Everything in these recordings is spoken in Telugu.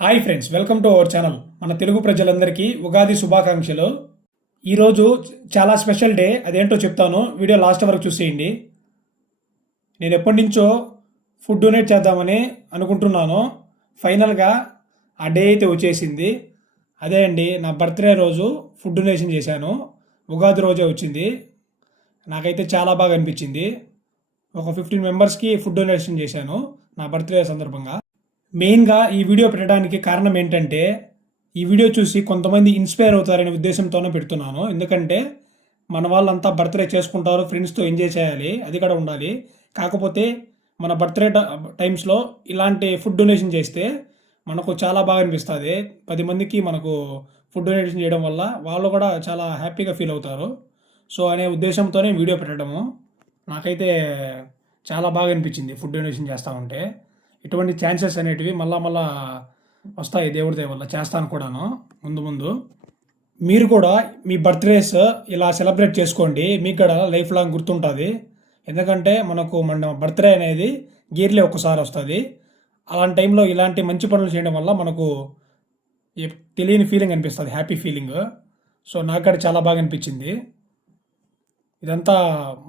Hi friends, welcome to our channel. మన తెలుగు ప్రజలందరికీ ఉగాది శుభాకాంక్షలు. ఈరోజు చాలా స్పెషల్ డే. అదేంటో చెప్తాను, వీడియో లాస్ట్ వరకు చూసేయండి. నేను ఎప్పటి నుంచో ఫుడ్ డొనేట్ చేద్దామని అనుకుంటున్నాను. ఫైనల్గా ఆ డే అయితే వచ్చేసింది. అదే అండి, నా బర్త్డే రోజు ఫుడ్ డొనేషన్ చేశాను. ఉగాది రోజే వచ్చింది. నాకైతే చాలా బాగా అనిపించింది. ఒక 15 మెంబర్స్కి ఫుడ్ డొనేషన్ చేశాను నా బర్త్డే సందర్భంగా. మెయిన్గా ఈ వీడియో పెట్టడానికి కారణం ఏంటంటే, ఈ వీడియో చూసి కొంతమంది ఇన్స్పైర్ అవుతారనే ఉద్దేశంతోనే పెడుతున్నాను. ఎందుకంటే మన వాళ్ళంతా బర్త్డే చేసుకుంటారు, ఫ్రెండ్స్తో ఎంజాయ్ చేయాలి, అది కూడా ఉండాలి. కాకపోతే మన బర్త్డే టైమ్స్లో ఇలాంటి ఫుడ్ డొనేషన్ చేస్తే మనకు చాలా బాగా అనిపిస్తుంది. 10 మందికి మనకు ఫుడ్ డొనేషన్ చేయడం వల్ల వాళ్ళు కూడా చాలా హ్యాపీగా ఫీల్ అవుతారు. సో అనే ఉద్దేశంతోనే వీడియో పెట్టడము. నాకైతే చాలా బాగా అనిపించింది ఫుడ్ డొనేషన్ చేస్తూ ఉంటే. ఇటువంటి ఛాన్సెస్ అనేటివి మళ్ళా వస్తాయి దేవుడి దయ వల్ల. చేస్తాను కూడాను ముందు ముందు. మీరు కూడా మీ బర్త్డేస్ ఇలా సెలబ్రేట్ చేసుకోండి, మీకు కూడా లైఫ్ లాంగ్ గుర్తుంటుంది. ఎందుకంటే మన బర్త్డే అనేది ఇయర్లీ ఒక్కసారి వస్తుంది. అలాంటి టైంలో ఇలాంటి మంచి పనులు చేయడం వల్ల మనకు తెలియని ఫీలింగ్ అనిపిస్తుంది, హ్యాపీ ఫీలింగ్. సో నాకు కూడా చాలా బాగా అనిపించింది. ఇదంతా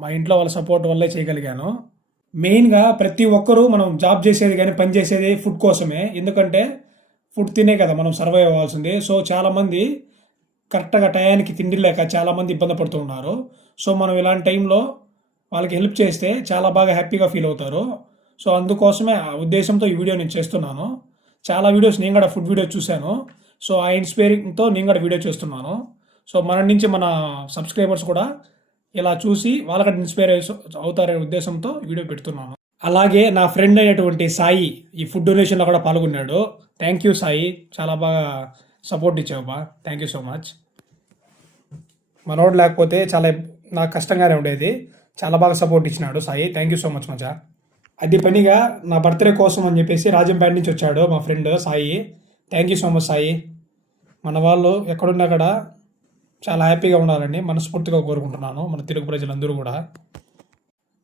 మా ఇంట్లో వాళ్ళ సపోర్ట్ వల్లే చేయగలిగాను. మెయిన్గా ప్రతి ఒక్కరూ మనం జాబ్ చేసేది కానీ పని చేసేది ఫుడ్ కోసమే. ఎందుకంటే ఫుడ్ తినే కదా మనం సర్వైవ్ అవ్వాల్సింది. సో చాలామంది కరెక్ట్గా టయానికి తిండి లేక చాలామంది ఇబ్బంది పడుతూ ఉన్నారు. సో మనం ఇలాంటి టైంలో వాళ్ళకి హెల్ప్ చేస్తే చాలా బాగా హ్యాపీగా ఫీల్ అవుతారు. సో అందుకోసమే ఆ ఉద్దేశంతో ఈ వీడియో నేను చేస్తున్నాను. చాలా వీడియోస్ నేను కూడా ఫుడ్ వీడియో చూశాను. సో ఆ ఇన్స్పైరింగ్తో నేను కూడా వీడియో చేస్తున్నాను. సో మన నుంచి మన సబ్స్క్రైబర్స్ కూడా ఇలా చూసి వాళ్ళకి ఇన్స్పైర్ అవుతారనే ఉద్దేశంతో వీడియో పెడుతున్నాను. అలాగే నా ఫ్రెండ్ అయినటువంటి సాయి ఈ ఫుడ్ డొనేషన్లో కూడా పాల్గొన్నాడు. థ్యాంక్ యూ సాయి, చాలా బాగా సపోర్ట్ ఇచ్చావు బా. Thank you so much. మనోడు లేకపోతే చాలా నాకు కష్టంగానే ఉండేది. చాలా బాగా సపోర్ట్ ఇచ్చినాడు Sai. Thank you so much మచా. అది పనిగా నా బర్త్డే కోసం అని చెప్పేసి రాజంపేట నుంచి వచ్చాడు మా friend Sai. Thank you so much Sai. మన వాళ్ళు ఎక్కడున్నా కూడా చాలా హ్యాపీగా ఉండాలని మనస్ఫూర్తిగా కోరుకుంటున్నాను, మన తెలుగు ప్రజలందరూ కూడా.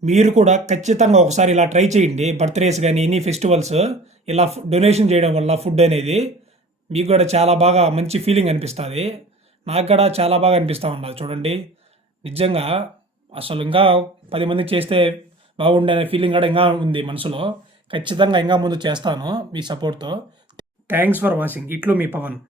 మీరు కూడా ఖచ్చితంగా ఒకసారి ఇలా ట్రై చేయండి. బర్త్డేస్ కానీ ఎనీ ఫెస్టివల్స్ ఇలా డొనేషన్ చేయడం వల్ల ఫుడ్ అనేది మీకు కూడా చాలా బాగా మంచి ఫీలింగ్ అనిపిస్తుంది. నాకు కూడా చాలా బాగా అనిపిస్తూ ఉన్నది చూడండి. నిజంగా అసలు ఇంకా 10 మందికి చేస్తే బాగుండే అనే ఫీలింగ్ కూడా ఇంకా ఉంది మనసులో. ఖచ్చితంగా ఇంకా ముందు చేస్తాను మీ సపోర్ట్తో. Thanks for watching. ఇట్లు మీ పవన్.